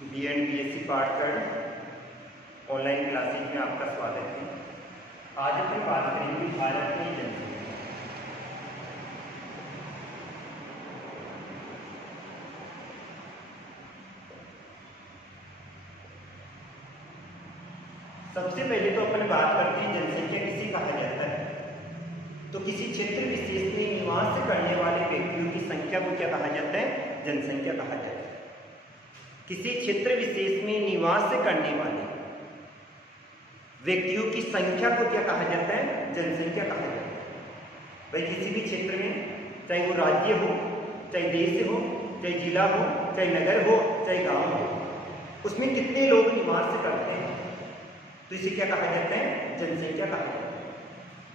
BEd BSc पाठ्यक्रम online classes में आपका स्वागत है। आज अपन बात करेंगे भारत की जनसंख्या। सबसे पहले तो अपन बात करते हैं जनसंख्या किसे कहा जाता है। तो किसी क्षेत्र विशेष में निवास करने वाले व्यक्तियों की संख्या को क्या कहा जाता है? जनसंख्या कहा जाता है। किसी क्षेत्र विशेष में निवास करने वाले व्यक्तियों की संख्या को क्या कहा जाता है? जनसंख्या कहा जाता है। भाई किसी भी क्षेत्र में, चाहे वो राज्य हो, चाहे देश हो, चाहे जिला हो, चाहे नगर हो, चाहे गांव हो, उसमें कितने लोग निवास करते हैं, तो इसे क्या कहा जाता है? जनसंख्या कहा जाता है।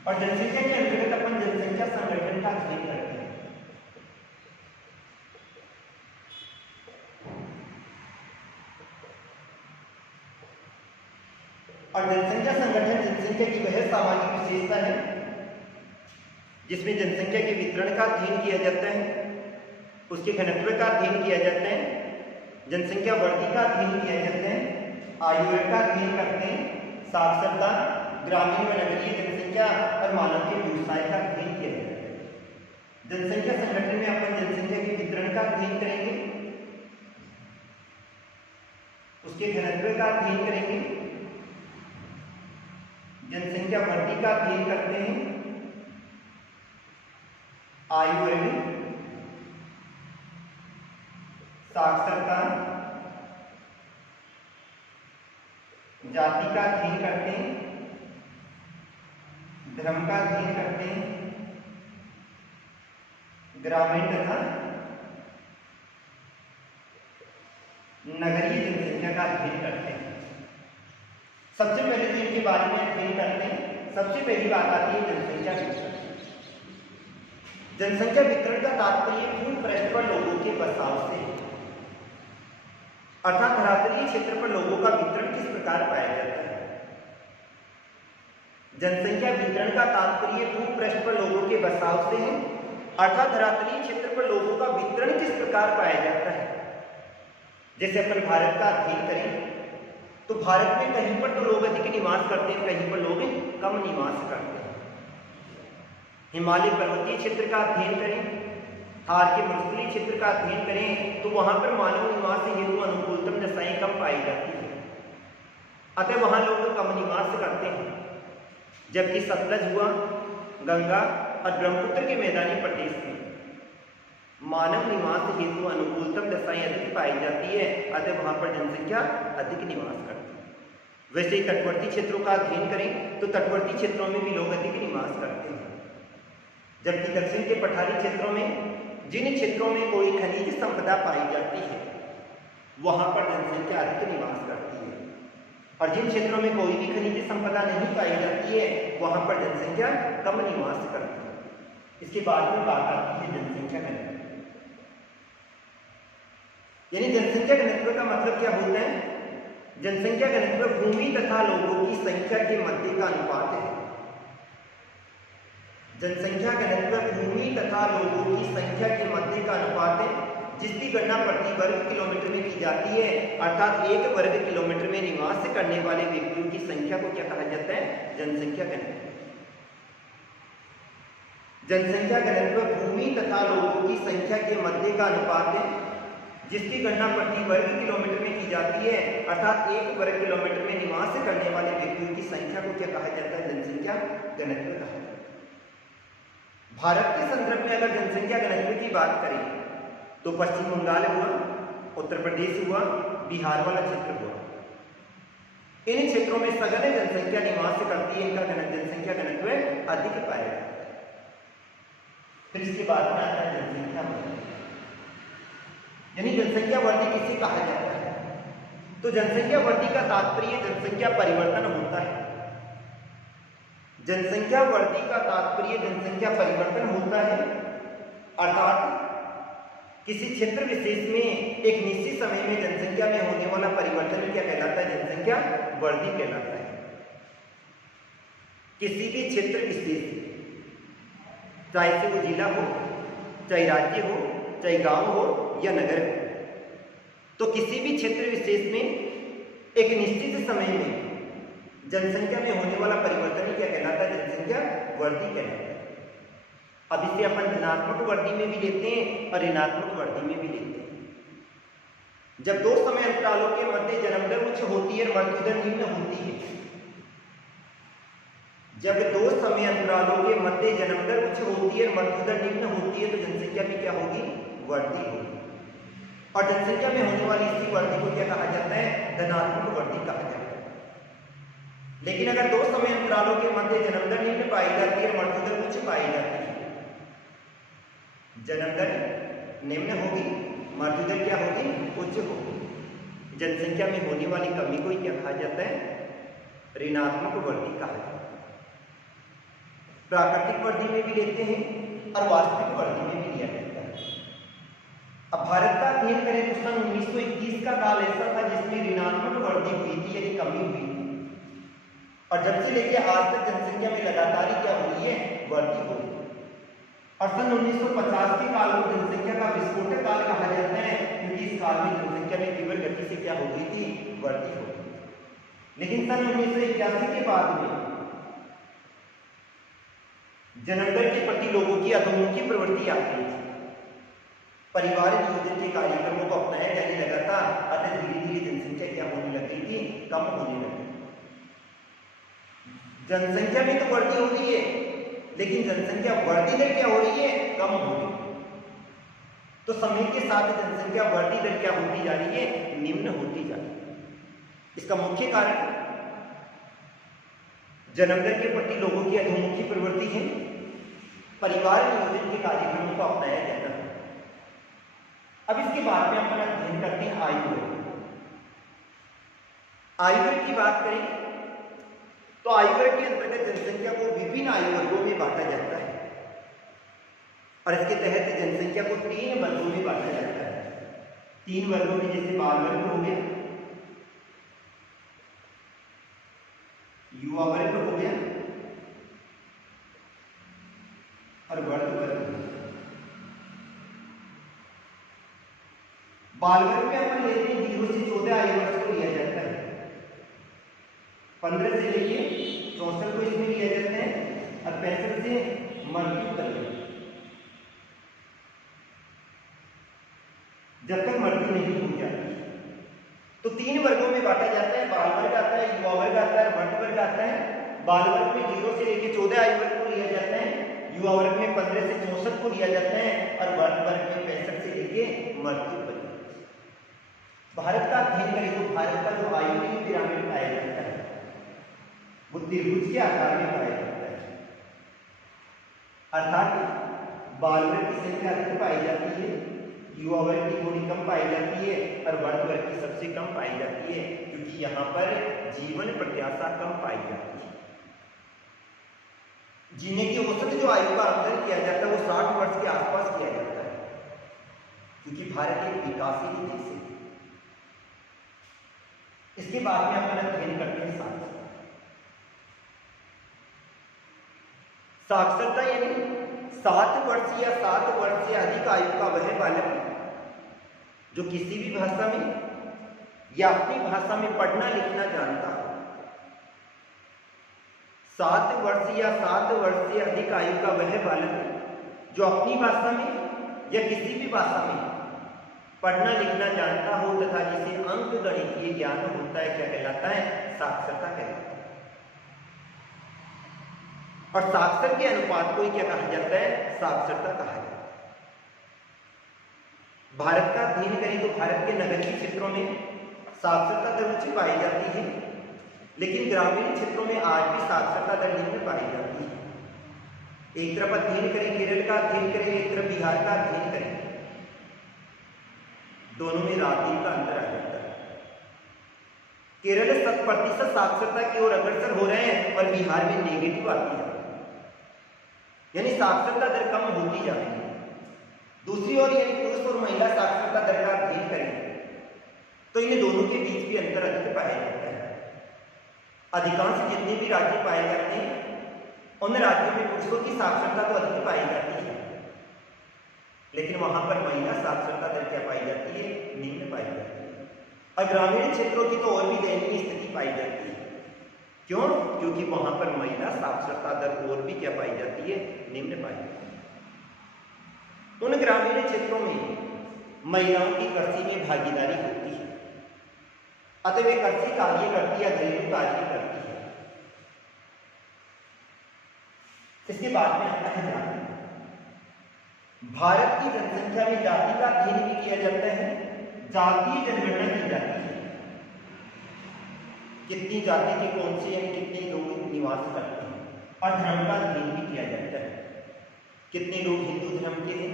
और जनसंख्या के अंतर्गत अपन जनसंख्या संगठन का अध्ययन करते हैं। और जनसंख्या संगठन जनसंख्या की वह सामाजिक विशेषता है जिसमें जनसंख्या के वितरण का अध्ययन किया जाता है, उसके घनत्व का अध्ययन किया जाता है, जनसंख्या वृद्धि का अध्ययन किया जाता है, आयु वर्ग का अध्ययन करते हैं, साक्षरता, ग्रामीण व नगरीय जनसंख्या और मानव के व्यवसाय का अध्ययन किया जाता है। जनसंख्या संगठन में अपन जनसंख्या के वितरण का अध्ययन करेंगे, उसके घनत्व का अध्ययन करेंगे, जनसंख्या वृद्धि का अध्ययन करते हैं, आयु वर्ग, साक्षरता, जाति का अध्ययन करते हैं, धर्म का अध्ययन करते हैं, ग्रामीण तथा नगरीय जनसंख्या का अध्ययन करते हैं। सबसे पहले तो इनके बारे में अध्ययन करते हैं। सबसे पहली बात आती है जनसंख्या वितरण। जनसंख्या वितरण का तात्पर्य भूमि पृष्ठ पर लोगों के बसाव से, अर्थात धरातलीय क्षेत्र पर लोगों का वितरण किस प्रकार पाया जाता है। जनसंख्या वितरण का तात्पर्य भूमि पृष्ठ पर लोगों के बसाव से है, अर्थात धरातलीय क्षेत्र पर लोगों का वितरण किस प्रकार पाया जाता है। जैसे अपन भारत का अध्ययन करें तो भारत में कहीं पर तो लोग अधिक निवास करते हैं, कहीं पर लोग कम निवास करते हैं। हिमालय पर्वतीय क्षेत्र का अध्ययन करें, थार के मरुस्थलीय क्षेत्र का अध्ययन करें तो वहां पर मानव निवास हेतु अनुकूलतम दशाएं कम पाई जाती है, अतः वहां लोग कम निवास करते हैं। जबकि सतलज हुआ, गंगा और ब्रह्मपुत्र के मैदानी प्रदेश में मानव निवास हेतु अनुकूलतम दशाएं अधिक पाई जाती है, अतः वहां पर जनसंख्या अधिक निवास करती है। वैसे ही तटवर्ती क्षेत्रों का अध्ययन करें तो तटवर्ती क्षेत्रों में भी लोग अधिक निवास करते हैं। जबकि दक्षिण के पठारी क्षेत्रों में, जिन क्षेत्रों में कोई खनिज संपदा पाई जाती है, वहां पर जनसंख्या अधिक निवास करती है, और जिन क्षेत्रों में कोई भी खनिज संपदा नहीं पाई जाती है, वहां पर जनसंख्या कम निवास करती है। इसके बाद में बात आती है जनसंख्या घनत्व। यानी जनसंख्या घनत्व का मतलब क्या होता है? जनसंख्या घनत्व भूमि तथा लोगों की संख्या के मध्य का अनुपात है। जनसंख्या घनत्व भूमि तथा लोगों की संख्या के मध्य का अनुपात है, जिसकी गणना प्रति वर्ग किलोमीटर में की जाती है, अर्थात एक वर्ग किलोमीटर में निवास करने वाले व्यक्तियों की संख्या को क्या कहा जाता है? जनसंख्या घनत्व। जनसंख्या घनत्व भूमि तथा लोगों की संख्या के मध्य का अनुपात है, जिसकी गणना प्रति वर्ग किलोमीटर में की जाती है, अर्थात एक वर्ग किलोमीटर में निवास करने वाले व्यक्तियों की संख्या को क्या कहा जाता है? जनसंख्या घनत्व कहा जाता है। भारत के संदर्भ में अगर जनसंख्या घनत्व की बात करें तो पश्चिम बंगाल हुआ, उत्तर प्रदेश हुआ, बिहार वाला क्षेत्र हुआ, इन क्षेत्रों में सघन जनसंख्या निवास करती है, इनका जनसंख्या घनत्व अधिक पाया जाता है। फिर इसके बाद में आता है जनसंख्या वृद्धि। यानी जनसंख्या वृद्धि किसे कहा जाता है? तो जनसंख्या वृद्धि का तात्पर्य जनसंख्या परिवर्तन होता है। जनसंख्या वृद्धि का तात्पर्य जनसंख्या परिवर्तन होता है, अर्थात किसी क्षेत्र विशेष में एक निश्चित समय में जनसंख्या में होने वाला परिवर्तन क्या कहलाता है? जनसंख्या वृद्धि कहलाता है। किसी भी क्षेत्र विशेष, चाहे से वो जिला हो, चाहे राज्य हो, चाहे गांव हो या नगर हो, तो किसी भी क्षेत्र विशेष में एक निश्चित समय में जनसंख्या में होने वाला परिवर्तन ही क्या कहलाता है? जनसंख्या वृद्धि कहलाता है। अब इसे अपन धनात्मक वृद्धि में भी लेते हैं और ऋणात्मक वृद्धि में भी लेते हैं। जब दो समय अंतरालों के मध्य जन्म दर उच्च होती है और मृत्यु दर निम्न होती है, जब दो समय अंतरालों के मध्य जन्म दर उच्च होती है और मृत्यु दर निम्न होती है, तो जनसंख्या भी क्या होगी? वृद्धि होगी। और जनसंख्या में होने वाली इसी वृद्धि को क्या कहा जाता है? धनात्मक वृद्धि कहा जाता है। लेकिन अगर दो समय अंतरालों के मध्य जन्म दर निम्न पाई जाती है और मृत्यु दर उच्च पाई जाती है, जन्म दर निम्न होगी, मृत्यु दर क्या होगी? उच्च होगी। जनसंख्या में होने वाली कमी को क्या कहा जाता है? ऋणात्मक वृद्धि कहा जाता है। प्राकृतिक वृद्धि में भी लेते हैं और वास्तविक वृद्धि में भी लिया जाता है। अब भारत का अध्ययन करें तो सन 1921 का काल ऐसा था जिसमें ऋणात्मक वृद्धि हुई थी, यानी कमी हुई थी। और जब से लेकर आज तक जनसंख्या में लगातार ही क्या हुई है? वृद्धि हो रही है। और सन 1950 के काल को जनसंख्या का विस्फोटक काल कहा जाता है, क्योंकि इस काल में जनसंख्या में तीव्र गति से क्या हो गई थी? वृद्धि हो गई। लेकिन सन 1981 के बाद में जन्म दर के प्रति लोगों की अधोमुखी प्रवृत्ति आ गई थी। परिवार नियोजन के कार्यक्रमों को अपनाया जाने लगा था, अतः धीरे धीरे जनसंख्या क्या होने लग गई थी? कम होने लगी। जनसंख्या में तो वृद्धि हो रही है, लेकिन जनसंख्या वृद्धि दर क्या हो रही है? कम हो रही है। तो समय के साथ जनसंख्या वृद्धि दर क्या होती जा रही है? निम्न होती जा रही है। इसका मुख्य कारण जन्म दर के प्रति लोगों की अधोमुखी प्रवृत्ति है, परिवार नियोजन के कार्यक्रमों को अपनाया जाता है। अब इसके बाद में अपन अध्ययन करते हैं आयु वर्ग। आयु वर्ग की बात करें तो आयु वर्ग के अंतर्गत जनसंख्या को विभिन्न आयु वर्गों में बांटा जाता है और इसके तहत जनसंख्या को 3 वर्गों में बांटा जाता है। 3 वर्गों में, जैसे बाल वर्ग हो गया, युवा वर्ग हो गया और वृद्ध वर्ग। बाल वर्ग में अपन लेते हैं 0 से 14 आयु वर्ष को लिया जाता है। 15 से लेके 64 को इसमें लिया जाता है और 65 से मृत्यु तक, जब तक मृत्यु नहीं हो जाती। तो 3 वर्गों में बांटा जाता है। बाल वर्ग आता है, युवा वर्ग आता है, वृद्ध वर्ग आता है। बाल वर्ग में 0 से लेके 14 आयु वर्ग को लिया जाता है, युवा वर्ग में 15 से 64 को लिया जाता है और वृद्ध वर्ग में 65 से लेके मृत्यु तक। भारत का अध्ययन करें तो भारत का जो आयु पिरामिड पाया जाता है वो त्रिभुज के आकार में पाया जाता है, अर्थात बाल वर्ग की संख्या अधिक पाई जाती है, युवा वर्ग की थोड़ी कम पाई जाती है और वृद्ध वर्ग की सबसे कम पाई जाती है, क्योंकि यहाँ पर जीवन प्रत्याशा कम पाई जाती है। जीने की औसत जो आयु का आकलन किया जाता है वो 60 वर्ष के आसपास किया जाता है, क्योंकि भारत एक विकासशील देश है। इसके बाद में अपन अध्ययन करते हैं साक्षरता, यानी 7 वर्ष या 7 वर्ष से अधिक आयु का वह बालक जो किसी भी भाषा में या अपनी भाषा में पढ़ना लिखना जानता हो। 7 वर्ष या 7 वर्ष से अधिक आयु का वह बालक जो अपनी भाषा में या किसी भी भाषा में पढ़ना लिखना जानता हो तथा जिसे अंक गणितीय ज्ञान होता है, क्या कहलाता है? साक्षरता कहलाता है। और साक्षर के अनुपात को ही क्या कहा जाता है? साक्षरता कहा जाता है। भारत का अध्ययन करें तो भारत के नगरीय क्षेत्रों में साक्षरता दर उच्च पाई जाती है, लेकिन ग्रामीण क्षेत्रों में आज भी साक्षरता दर निम्न पाई जाती है। एक तरफ अध्ययन करें केरल का अध्ययन करें, एक तरफ बिहार का अध्ययन करें, दोनों में रात दिन का अंतर आ जाता है। केरल 100% साक्षरता की ओर अग्रसर हो रहे हैं और बिहार में नेगेटिव आती है, यानी साक्षरता दर कम होती जा रही है। दूसरी ओर यदि पुरुष और महिला साक्षरता दर का अध्ययन करें तो इन दोनों के बीच भी अंतर अधिक पाया जाता है। अधिकांश जितने भी राज्य पाए जाते हैं उन राज्यों में पुरुषों की साक्षरता तो अधिक पाई जाती है, लेकिन वहां पर महिला साक्षरता दर क्या पाई जाती है? निम्न पाई जाती है। और ग्रामीण क्षेत्रों की तो और भी दयनीय स्थिति पाई जाती है। क्यों? क्योंकि वहां पर महिला साक्षरता दर और भी क्या पाई जाती है? निम्न पाई जाती है। उन ग्रामीण क्षेत्रों में महिलाओं की कृषि में भागीदारी होती है, अतः वे कृषि कार्य करती है, घरेलू कार्य करती है। इसके बाद में आता है जाति। भारत की जनसंख्या में जाति का अध्ययन भी किया जाता है, जातीय जनगणना की जाती है। कितनी जाति के कौन से यानी कितने लोग निवास करते हैं, और धर्म का अध्ययन भी किया जाता है। कितने लोग हिंदू धर्म के हैं,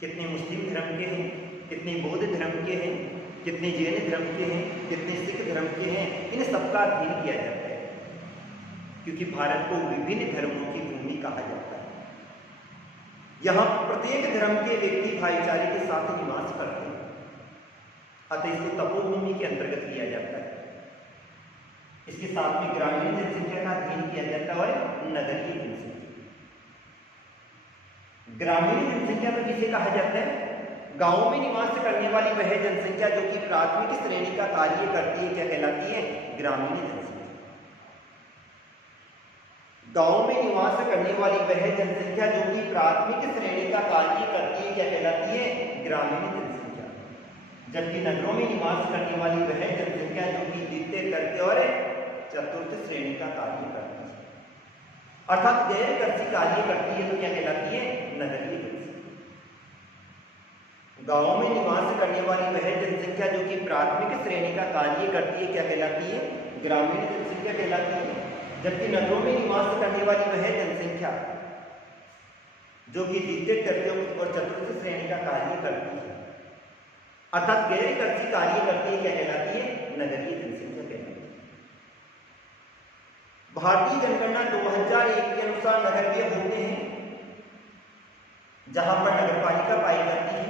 कितने मुस्लिम धर्म के हैं, कितने बौद्ध धर्म के हैं, कितने जैन धर्म के हैं, कितने सिख धर्म के हैं, इन सबका अध्ययन किया जाता है। क्योंकि भारत को विभिन्न धर्मों की भूमि कहा जाता है। यहाँ प्रत्येक धर्म के व्यक्ति भाईचारे के साथ निवास करते हैं, अतः इसको तपोभूमि के अंतर्गत लिया जाता है। इसके साथ में ग्रामीण जनसंख्या का अध्ययन किया जाता है और नगरीय जनसंख्या। ग्रामीण जनसंख्या तो किसे कहा जाता है? गांवों में निवास करने वाली वह जनसंख्या जो कि प्राथमिक श्रेणी का कार्य करती है, क्या कहलाती है? ग्रामीण जनसंख्या। गांव में निवास करने वाली वह जनसंख्या जो कि प्राथमिक श्रेणी का कार्य करती है, क्या कहलाती है? ग्रामीण जनसंख्या। जबकि नगरों में निवास करने वाली वह जनसंख्या जो कि द्वितीय, तृतीय और चतुर्थ श्रेणी का कार्य करती है, अर्थात गैर कृषि कार्य करती है, तो क्या कहलाती है? नगरीय जनसंख्या। गांवों में निवास करने वाली वह जनसंख्या जो कि प्राथमिक श्रेणी का कार्य करती है, क्या कहलाती है? ग्रामीण जनसंख्या कहलाती है। जबकि नगरों में निवास करने वाली वह जनसंख्या जो कि द्वितीय, तृतीय और चतुर्थ श्रेणी का कार्य करती है, अर्थात गैर कृषि कार्य करती है, क्या कहलाती है? नगरीय जनसंख्या कहलाती है। भारतीय जनगणना 2001 के अनुसार नगरीय होते हैं जहां पर नगरपालिका पाई जाती है,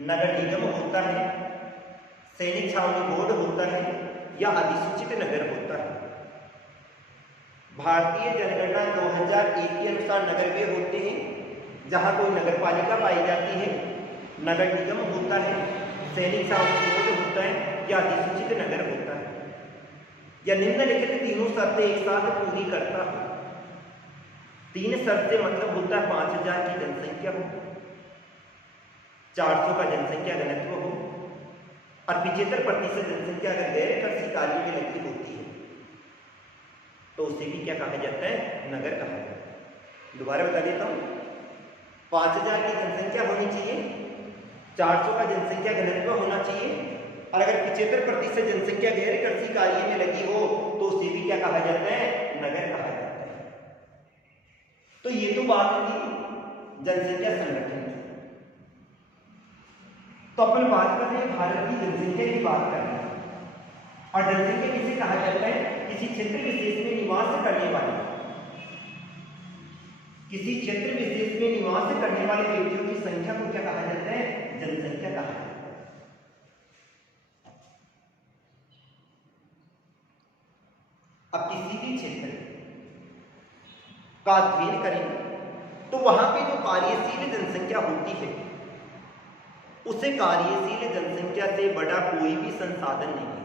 नगर निगम होता है, सैनिक छावनी बोर्ड होता है या अधिसूचित नगर होता है। भारतीय जनगणना 2001 के अनुसार नगरीय होते हैं जहां कोई नगरपालिका पाई जाती है, नगर निगम होता है, सैनिक छावनी बोर्ड होता है या अधिसूचित नगर होता है, या निम्नलिखित तीनों शर्तें एक साथ पूरी करता है। 3 शर्तें मतलब होता है 5000 की जनसंख्या हो, 400 का जनसंख्या घनत्व हो और 75% जनसंख्या अगर गैर कृषि कार्य में लगी होती है तो उसे भी क्या कहा जाता है? नगर कहा जाता है। दोबारा बता देता हूं, 5000 की जनसंख्या होनी चाहिए, 400 का जनसंख्या घनत्व होना चाहिए और अगर 75% जनसंख्या गैर कृषि कार्य में लगी हो तो उसे भी क्या कहा जाता है? नगर कहा जाता है। तो ये तो बात थी जनसंख्या संगठन की। तो अपन बात कर रहे हैं भारत की जनसंख्या की बात कर रहे हैं, और जनसंख्या किसे कहा जाता है? किसी क्षेत्र विशेष में निवास करने वाले, किसी क्षेत्र विशेष में निवास करने वाले व्यक्तियों की संख्या को क्या कहा जाता है? जनसंख्या कहा जाता है। अब किसी भी क्षेत्र का अध्ययन करें तो वहां पे जो कार्यशील जनसंख्या होती है उसे कार्यशील जनसंख्या से बड़ा कोई भी संसाधन नहीं है।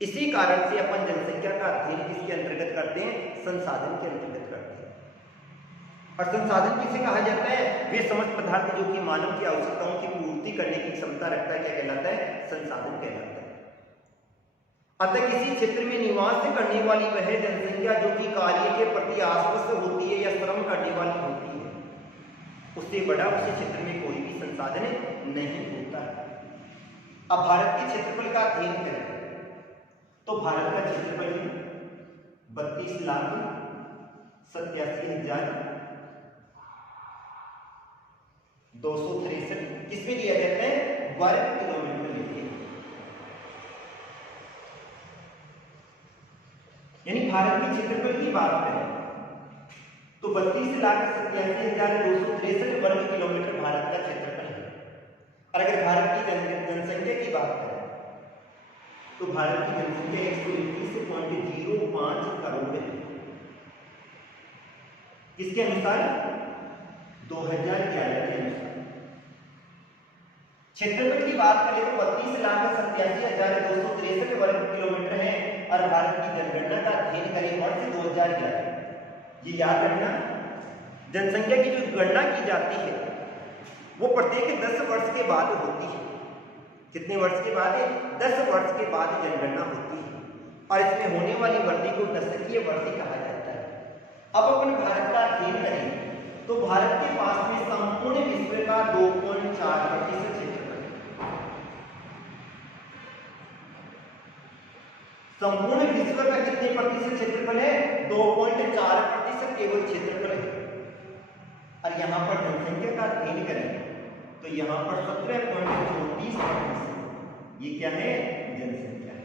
इसी कारण से अपन जनसंख्या का अध्ययन किसके अंतर्गत करते हैं? संसाधन के अंतर्गत करते हैं। और संसाधन किसे कहा जाता है? वे समस्त पदार्थ जो कि मानव की आवश्यकताओं की पूर्ति करने की क्षमता रखता है, क्या कहलाता है? संसाधन कहलाता है। अतः किसी क्षेत्र में निवास करने वाली वह जनसंख्या जो कि कार्य के प्रति आश्वस्त होती है या श्रम करने वाली होती है, उससे बड़ा उस क्षेत्र में कोई भी संसाधन नहीं होता है। अब भारत के क्षेत्रफल का अध्ययन करें तो भारत का क्षेत्रफल 32,87,263 किसमें दिया जाता है? वर्ग किलोमीटर में दिया। यानी भारत के क्षेत्रफल की बात करें तो 32,87,263 वर्ग किलोमीटर भारत का क्षेत्रफल है। और अगर भारत की जनसंख्या की बात करें तो भारत की जनसंख्या 121.05 करोड़ है। किसके अनुसार? 2011 के अनुसार। क्षेत्रफल की बात करें तो 32,87,263 वर्ग किलोमीटर है और भारत की जनगणना का अध्ययन करें वर्ष 2011। ये याद रखना, जनसंख्या की जो गणना की जाती है वो प्रत्येक 10 वर्ष के बाद होती है। कितने वर्ष के बाद? 10 वर्ष के बाद जनगणना होती है और इसमें होने वाली वृद्धि को दशकीय वृद्धि कहा जाता है। अब अपन भारत का अध्ययन करें तो भारत के पास में संपूर्ण विश्व का 2.4% क्षेत्रफल है। संपूर्ण विश्व का कितने प्रतिशत क्षेत्रफल है? 2.4% केवल क्षेत्रफल है। और यहां पर जनसंख्या का अध्ययन करें तो यहां पर 17.34%। ये क्या है? जनसंख्या है।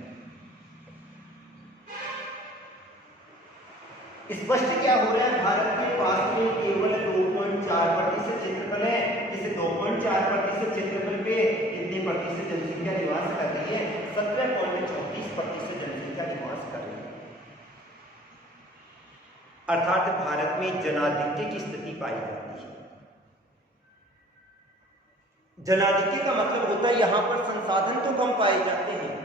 स्पष्ट क्या हो रहा है? भारत के पास में केवल 2.4% क्षेत्रफल है। इस 2.4% क्षेत्रफल पे कितने प्रतिशत जनसंख्या निवास कर रही है? 17.34% जनसंख्या निवास कर रही है। अर्थात भारत में जनाधिक्य की स्थिति पाई जाती है। जनाधिक्य का मतलब होता है यहां पर संसाधन तो कम पाए जाते हैं,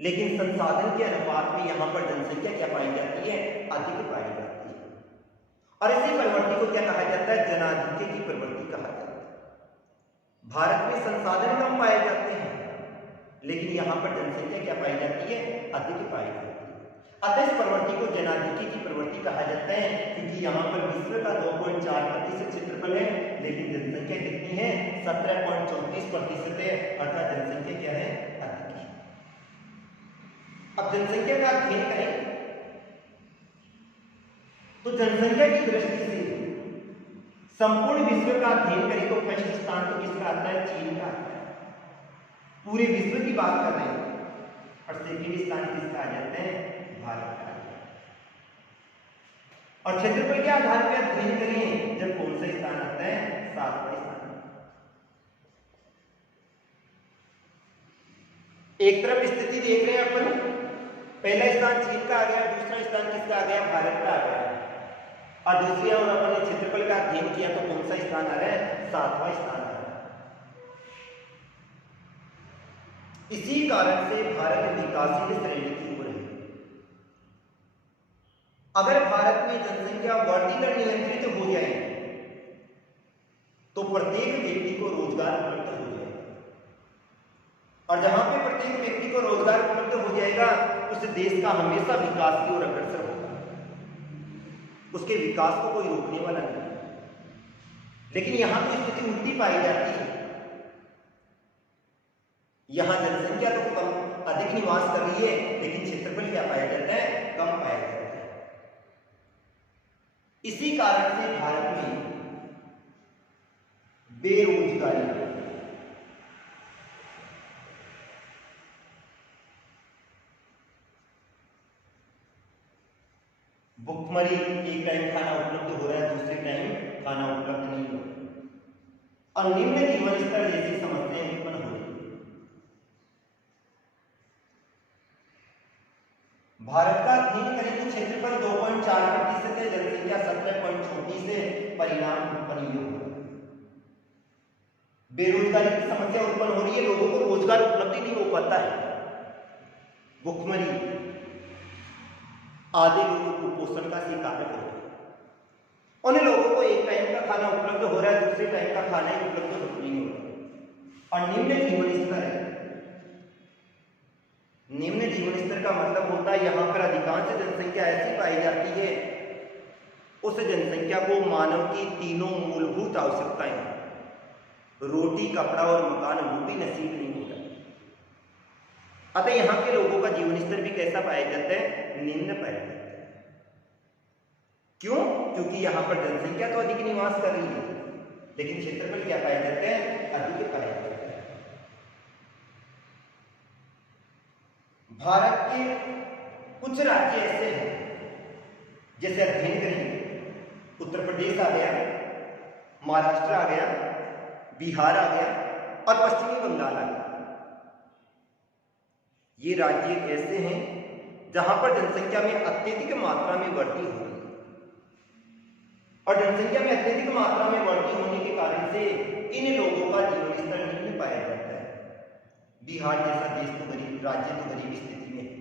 लेकिन संसाधन के अनुपात में यहां पर जनसंख्या क्या पाई जाती है? अधिक पाई जाती है। और इसी प्रवृत्ति को क्या कहा जाता है? जनाधिक्य की प्रवृत्ति कहा जाता है। भारत में संसाधन कम पाए जाते हैं, लेकिन यहां पर जनसंख्या क्या पाई जाती है? अधिक पाई जाती है। अतः इस प्रवृत्ति को जनाधिक्य की प्रवृत्ति कहा जाता है, क्योंकि यहाँ पर विश्व का 2.4% क्षेत्रफल है, लेकिन जनसंख्या कितनी है? 17.34% है। अर्थात जनसंख्या क्या है? अधिक है। अब जनसंख्या का अध्ययन करें तो जनसंख्या की दृष्टि से संपूर्ण विश्व का अध्ययन करें तो फर्स्ट स्थान तो किसका आता है? चीन का आता है। पूरे विश्व की बात कर रहे हैं। और सेकेंड स्थान किसका आ जाता है? भारत का। और क्षेत्रफल के आधार पर अध्ययन करें जब कौन सा स्थान आता है? 7वां स्थान। एक तरफ स्थिति देख रहे हैं अपन, पहला स्थान चीन का आ गया, दूसरा स्थान किसका आ गया? भारत का आ गया। और दूसरी ओर अपन ने क्षेत्रफल का अध्ययन किया तो कौन सा स्थान आ रहा है? 7वां स्थान आ रहा है। इसी कारण से भारत विकासशील श्रेणी की ओर है। अगर भारत में जनसंख्या वृद्धि दर नियंत्रित हो जाए तो प्रत्येक व्यक्ति को रोजगार उपलब्ध हो जाएगा, और जहां पे प्रत्येक व्यक्ति को रोजगार उपलब्ध हो जाएगा उस देश का हमेशा विकास की ओर अग्रसर होगा। उसके विकास को कोई रोकने वाला नहीं। लेकिन यहां तो स्थिति उल्टी पाई जाती है। यहां जनसंख्या तो कम अधिक निवास कर रही है, लेकिन क्षेत्रफल क्या पाया जाता है? कम पाया जाता है। इसी कारण से भारत में बेरोजगारी, भुखमरी, एक टाइम खाना उपलब्ध हो रहा है, दूसरे टाइम खाना उपलब्ध नहीं हो रहा, और निम्न जीवन स्तर जैसी समस्याएं उत्पन्न हो रही। भारत का अध्ययन करें तो क्षेत्रफल 2.4% है, जनसंख्या 17.34 है। परिणाम उत्पन्न हो, बेरोजगारी की समस्या उत्पन्न हो रही है, लोगों को रोजगार उपलब्धि नहीं हो पाता है। भुखमरी, आधे लोग कुपोषण का शिकार हो रहे हैं। उन लोगों को एक टाइम का खाना उपलब्ध हो रहा है, दूसरे टाइम का खाना ही उपलब्ध नहीं हो रहा। और निम्न जीवन स्तर है। निम्न जीवन स्तर का मतलब होता है यहां पर अधिकांश जनसंख्या ऐसी पाई जाती है, उस जनसंख्या को मानव की तीनों मूलभूत आवश्यकताएं, रोटी, कपड़ा और मकान, वो भी नसीब नहीं होता। अतः यहां के लोगों का जीवन स्तर भी कैसा पाया जाता है? निम्न पाया जाता है। क्यों? क्योंकि यहां पर जनसंख्या तो अधिक निवास कर रही है, लेकिन क्षेत्रफल क्या पाया जाता है? अधिक पाया जाता है। भारत के कुछ राज्य ऐसे हैं, जैसे अध्ययन करेंगे, उत्तर प्रदेश आ गया, महाराष्ट्र आ गया, बिहार आ गया और पश्चिमी बंगाल आ गया। ये राज्य ऐसे हैं जहां पर जनसंख्या में अत्यधिक मात्रा में वृद्धि हो रही है। और जनसंख्या में अत्यधिक मात्रा में बढ़ती होने के कारण से इन लोगों का जीवन स्तर निम्न पाया जाता है। बिहार जैसा देश तो गरीब राज्य तो गरीबी स्थिति में है,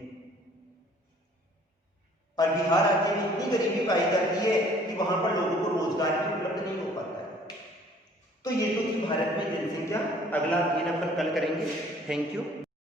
और बिहार राज्य में इतनी गरीबी पाई जाती है कि वहां पर लोगों को रोजगार भी उपलब्ध नहीं हो पाता है। तो ये तो थी भारत में जनसंख्या। अगला अध्ययन अपन कल करेंगे। Thank you.